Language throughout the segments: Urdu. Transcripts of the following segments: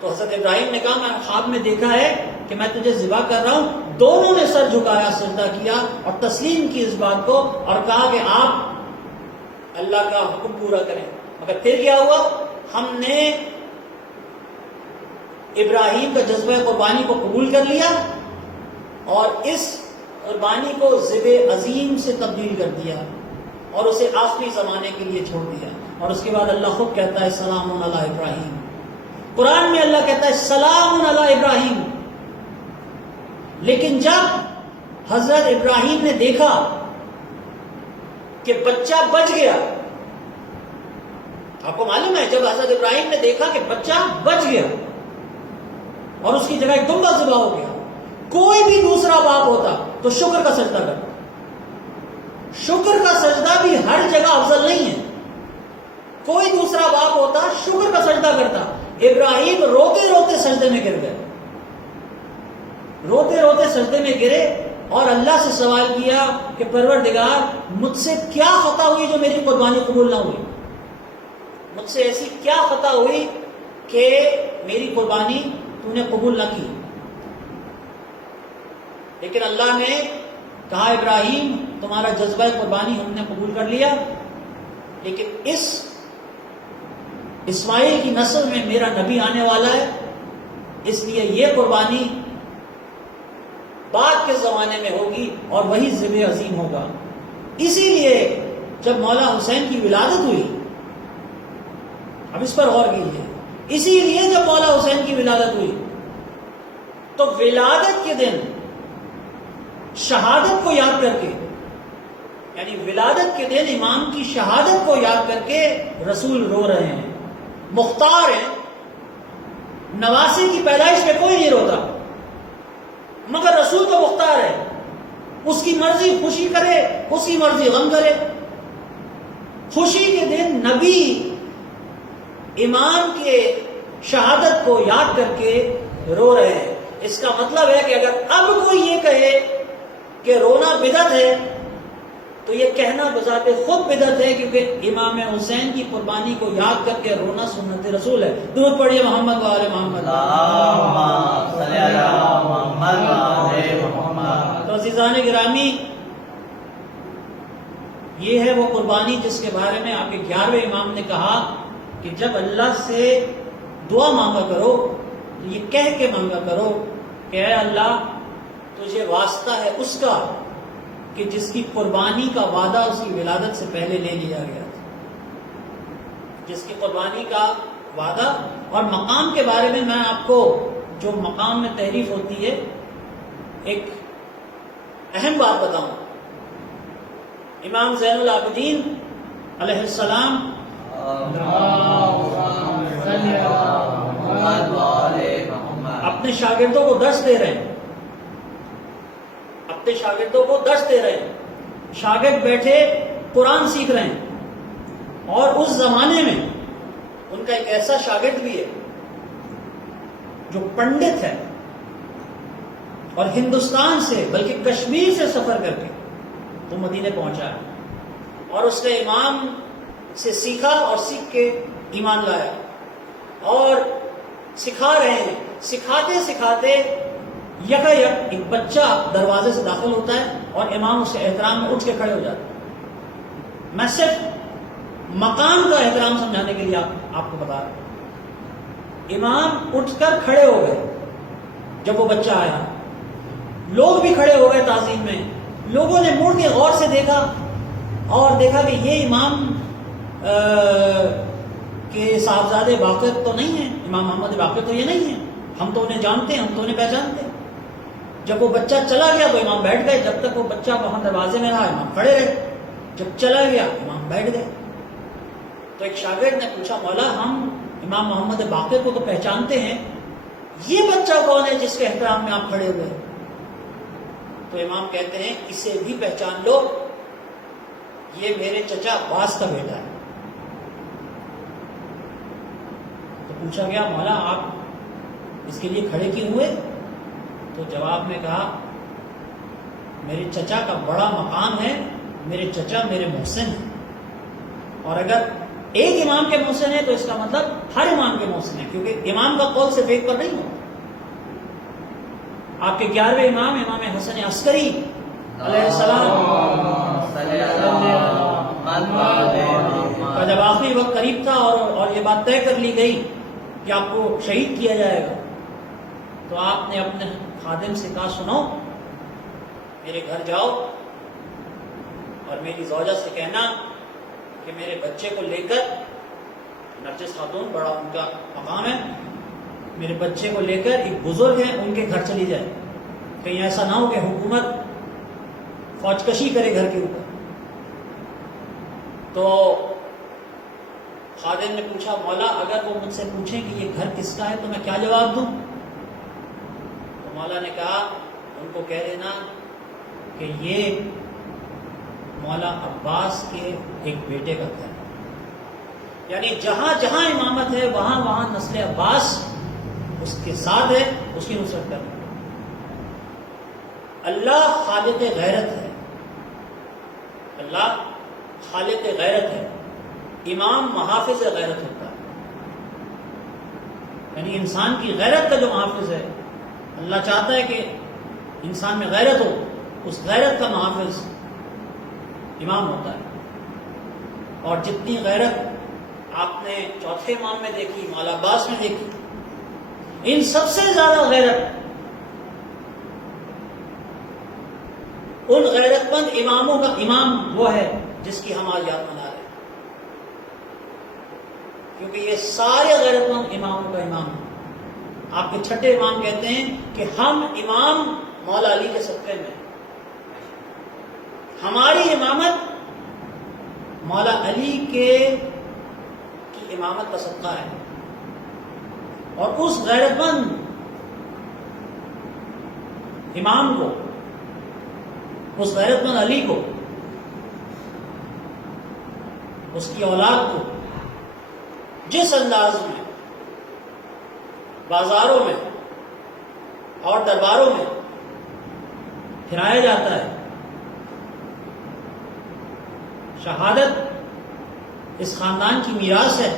تو حضرت ابراہیم نے کہا میں خواب میں دیکھا ہے کہ میں تجھے ذبح کر رہا ہوں. دونوں نے سر جھکایا، سجدہ کیا اور تسلیم کی اس بات کو، اور کہا کہ آپ اللہ کا حکم پورا کریں. مگر پھر کیا ہوا؟ ہم نے ابراہیم کا جذبہ قربانی کو قبول کر لیا اور اس قربانی کو ذبح عظیم سے تبدیل کر دیا اور اسے آخری زمانے کے لیے چھوڑ دیا. اور اس کے بعد اللہ خود کہتا ہے سلام علی ابراہیم. قرآن میں اللہ کہتا ہے سلام علی ابراہیم. لیکن جب حضرت ابراہیم نے دیکھا کہ بچہ بچ گیا، آپ کو معلوم ہے جب حضرت ابراہیم نے دیکھا کہ بچہ بچ گیا اور اس کی جگہ ایک دمبا ذبح ہو گیا، کوئی بھی دوسرا باپ ہوتا تو شکر کا سجدہ کرتا. شکر کا سجدہ بھی ہر جگہ افضل نہیں ہے. کوئی دوسرا باپ ہوتا شکر کا سجدہ کرتا. ابراہیم روتے روتے سجدے میں گر گئے، روتے روتے سجدے میں گرے اور اللہ سے سوال کیا کہ پروردگار مجھ سے کیا خطا ہوئی جو میری قربانی قبول نہ ہوئی؟ مجھ سے ایسی کیا خطا ہوئی کہ میری قربانی تو نے قبول نہ کی؟ لیکن اللہ نے کہا ابراہیم تمہارا جذبہ قربانی ہم نے قبول کر لیا، لیکن اس اسماعیل کی نسل میں میرا نبی آنے والا ہے، اس لیے یہ قربانی بعد کے زمانے میں ہوگی اور وہی ذبح عظیم ہوگا. اسی لیے جب مولا حسین کی ولادت ہوئی، اب اس پر غور کیجیے، اسی لیے جب مولا حسین کی ولادت ہوئی تو ولادت کے دن شہادت کو یاد کر کے، یعنی ولادت کے دن امام کی شہادت کو یاد کر کے رسول رو رہے ہیں، مختار ہیں. نواسی کی پیدائش میں کوئی نہیں روتا، مگر رسول تو مختار ہے، اس کی مرضی خوشی کرے، اس کی مرضی غم کرے. خوشی کے دن نبی امام کے شہادت کو یاد کر کے رو رہے ہیں. اس کا مطلب ہے کہ اگر اب کوئی یہ کہے کہ رونا بدعت ہے تو یہ کہنا بذات خود بدعت ہے، کیونکہ امام حسین کی قربانی کو یاد کر کے رونا سنت رسول ہے. درود پڑھیے محمد و آل محمد. تو عزیزان گرامی، یہ ہے وہ قربانی جس کے بارے میں آپ کے 11ویں امام نے کہا کہ جب اللہ سے دعا مانگا کرو تو یہ کہہ کے مانگا کرو کہ اے اللہ تجھے واسطہ ہے اس کا کہ جس کی قربانی کا وعدہ اس کی ولادت سے پہلے لے لیا گیا تھا. جس کی قربانی کا وعدہ. اور مقام کے بارے میں آپ کو جو مقام میں تحریف ہوتی ہے ایک اہم بات بتاؤں. امام زین العابدین علیہ السلام اپنے شاگردوں کو درس دے رہے ہیں، اپنے شاگردوں کو درس دے رہے ہیں. شاگرد بیٹھے قرآن سیکھ رہے ہیں، اور اس زمانے میں ان کا ایک ایسا شاگرد بھی ہے جو پنڈت ہے اور ہندوستان سے بلکہ کشمیر سے سفر کر کے وہ مدینے پہنچا ہے، اور اس نے امام سے سیکھا اور سیکھ کے ایمان لایا اور سکھا رہے ہیں. سکھاتے سکھاتے یکا یک ایک بچہ دروازے سے داخل ہوتا ہے اور امام اس کے احترام میں اٹھ کے کھڑے ہو جاتے ہیں. میں صرف مقام کا احترام سمجھانے کے لیے آپ کو بتا رہا ہوں. امام اٹھ کر کھڑے ہو گئے جب وہ بچہ آیا، لوگ بھی کھڑے ہو گئے تعظیم میں. لوگوں نے مڑ کے غور سے دیکھا اور دیکھا کہ یہ امام کے صاحبزادے باقر تو نہیں ہیں، امام محمد باقر تو یہ نہیں ہیں، ہم تو انہیں جانتے ہیں، ہم تو انہیں پہچانتے ہیں. جب وہ بچہ چلا گیا تو امام بیٹھ گئے. جب تک وہ بچہ وہاں دروازے میں رہا امام کھڑے رہے. جب چلا گیا امام بیٹھ گئے. تو ایک شاگرد نے پوچھا مولا ہم امام محمد باقر کو تو پہچانتے ہیں، یہ بچہ کون ہے جس کے احترام میں آپ کھڑے ہوئے؟ تو امام کہتے ہیں اسے بھی پہچان لو، یہ میرے چچا عباس کا بیٹا ہے. تو پوچھا گیا مولا آپ اس کے لیے کھڑے کیوں ہوئے؟ تو جواب میں کہا میرے چچا کا بڑا مقام ہے، میرے چچا میرے محسن ہیں، اور اگر ایک امام کے محسن ہے تو اس کا مطلب ہر امام کے محسن ہے، کیونکہ امام کا قول صرف ایک پر نہیں ہو۔ آپ کے 11ویں امام امام حسن عسکری علیہ السلام کا جب آخری وقت قریب تھا اور یہ بات طے کر لی گئی کہ آپ کو شہید کیا جائے گا، تو آپ نے اپنے خادم سے کہا سنو، میرے گھر جاؤ اور میری زوجہ سے کہنا کہ میرے بچے کو لے کر، نرجس خاتون بڑا ان کا مقام ہے، میرے بچے کو لے کر ایک بزرگ ہیں ان کے گھر چلی جائے، کہیں ایسا نہ ہو کہ حکومت فوج کشی کرے گھر کے اوپر۔ تو خادم نے پوچھا مولا اگر وہ مجھ سے پوچھیں کہ یہ گھر کس کا ہے تو میں کیا جواب دوں؟ تو مولا نے کہا ان کو کہہ دینا کہ یہ مولا عباس کے ایک بیٹے کا گھر ہے، یعنی جہاں جہاں امامت ہے وہاں وہاں نسل عباس اس کے ساتھ ہے، اس کی نصرت کرنا۔ اللہ خالق غیرت ہے، اللہ خالق غیرت ہے، امام محافظ غیرت ہوتا ہے، یعنی انسان کی غیرت کا جو محافظ ہے، اللہ چاہتا ہے کہ انسان میں غیرت ہو، اس غیرت کا محافظ امام ہوتا ہے۔ اور جتنی غیرت آپ نے چوتھے امام میں دیکھی، مولا عباس میں دیکھی، ان سب سے زیادہ غیرت ان غیرت مند اماموں کا امام وہ ہے جس کی ہم آج یاد منا رہے ہیں، کیونکہ یہ سارے غیرت مند اماموں کا امام ہے۔ آپ کے چھٹے امام کہتے ہیں کہ ہم امام مولا علی کے صدقے میں، ہماری امامت مولا علی کی امامت کا صدقہ ہے۔ اور اس غیرت مند امام کو، اس غیرت مند علی کو، اس کی اولاد کو جس انداز میں بازاروں میں اور درباروں میں پھرایا جاتا ہے، شہادت اس خاندان کی میراث ہے،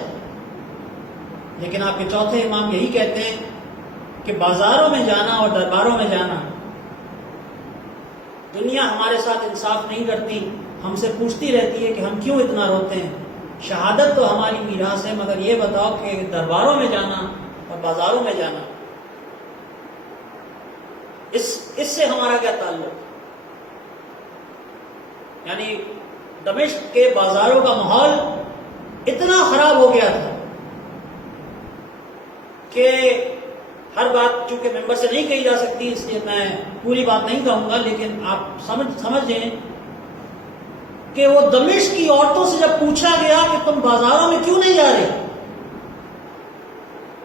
لیکن آپ کے چوتھے امام یہی کہتے ہیں کہ بازاروں میں جانا اور درباروں میں جانا، دنیا ہمارے ساتھ انصاف نہیں کرتی، ہم سے پوچھتی رہتی ہے کہ ہم کیوں اتنا روتے ہیں، شہادت تو ہماری میراث ہے، مگر یہ بتاؤ کہ درباروں میں جانا اور بازاروں میں جانا، اس سے ہمارا کیا تعلق؟ یعنی دمشق کے بازاروں کا ماحول اتنا خراب ہو گیا تھا کہ ہر بات چونکہ ممبر سے نہیں کہی جا سکتی، اس لیے میں پوری بات نہیں کہوں گا، لیکن آپ سمجھیں کہ وہ دمشق کی عورتوں سے جب پوچھا گیا کہ تم بازاروں میں کیوں نہیں جا رہے،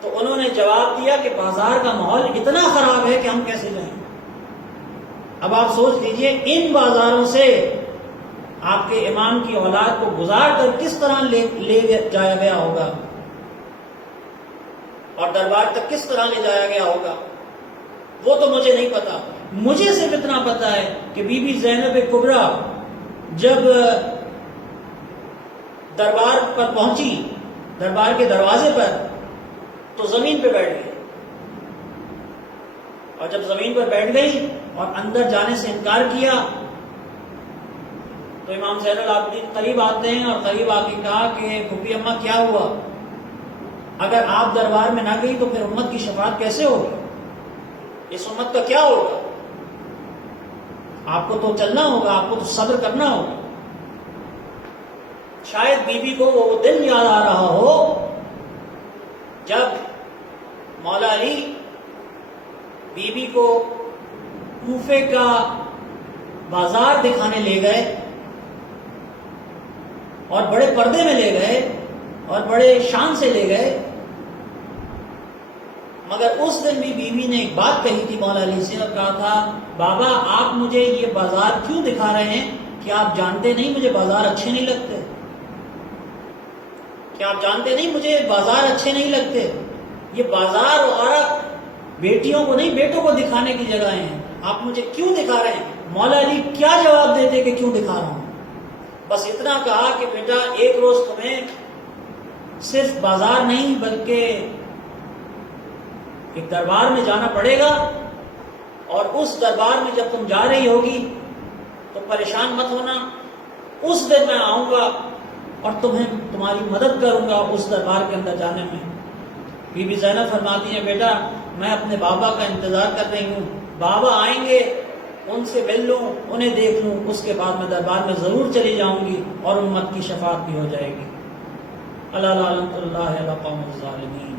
تو انہوں نے جواب دیا کہ بازار کا ماحول اتنا خراب ہے کہ ہم کیسے جائیں۔ اب آپ سوچ لیجئے ان بازاروں سے آپ کے امام کی اولاد کو گزار کر کس طرح لے جایا گیا ہوگا اور دربار تک کس طرح لے جایا گیا ہوگا، وہ تو مجھے نہیں پتا۔ مجھے صرف اتنا پتا ہے کہ بی بی زینب کبریٰ جب دربار پر پہنچی، دربار کے دروازے پر، تو زمین پہ بیٹھ گئی، اور جب زمین پر بیٹھ گئی اور اندر جانے سے انکار کیا تو امام زین العابدین قریب آتے ہیں اور قریب آ کے کہا کہ پھوپھی اماں کیا ہوا؟ اگر آپ دربار میں نہ گئی تو پھر امت کی شفاعت کیسے ہوگی؟ اس امت کا کیا ہوگا؟ آپ کو تو چلنا ہوگا، آپ کو تو صبر کرنا ہوگا۔ شاید بی بی کو وہ دن یاد آ رہا ہو جب مولا علی بی بی کو کوفے کا بازار دکھانے لے گئے اور بڑے پردے میں لے گئے اور بڑے شان سے لے گئے، مگر اس دن بھی بیوی نے ایک بات کہی تھی مولا علی سے اور کہا تھا بابا آپ مجھے یہ بازار کیوں دکھا رہے ہیں؟ کیا آپ جانتے نہیں مجھے بازار اچھے نہیں لگتے؟ کیا آپ جانتے نہیں مجھے بازار اچھے نہیں لگتے؟ یہ بازار وغیرہ بیٹیوں کو نہیں بیٹوں کو دکھانے کی جگہیں ہیں، آپ مجھے کیوں دکھا رہے ہیں؟ مولا علی کیا جواب دیتے کہ کیوں دکھا رہا ہوں؟ بس اتنا کہا کہ بیٹا ایک روز تمہیں صرف بازار نہیں بلکہ ایک دربار میں جانا پڑے گا، اور اس دربار میں جب تم جا رہی ہوگی تو پریشان مت ہونا، اس دن میں آؤں گا اور تمہاری مدد کروں گا اس دربار کے اندر جانے میں۔ بی بی زینب فرماتی ہیں بیٹا میں اپنے بابا کا انتظار کر رہی ہوں، بابا آئیں گے، ان سے مل لوں، انہیں دیکھ لوں، اس کے بعد میں دربار میں ضرور چلی جاؤں گی اور امت کی شفاعت بھی ہو جائے گی۔ اللہ لعنت اللہ علی قوم الظالمین۔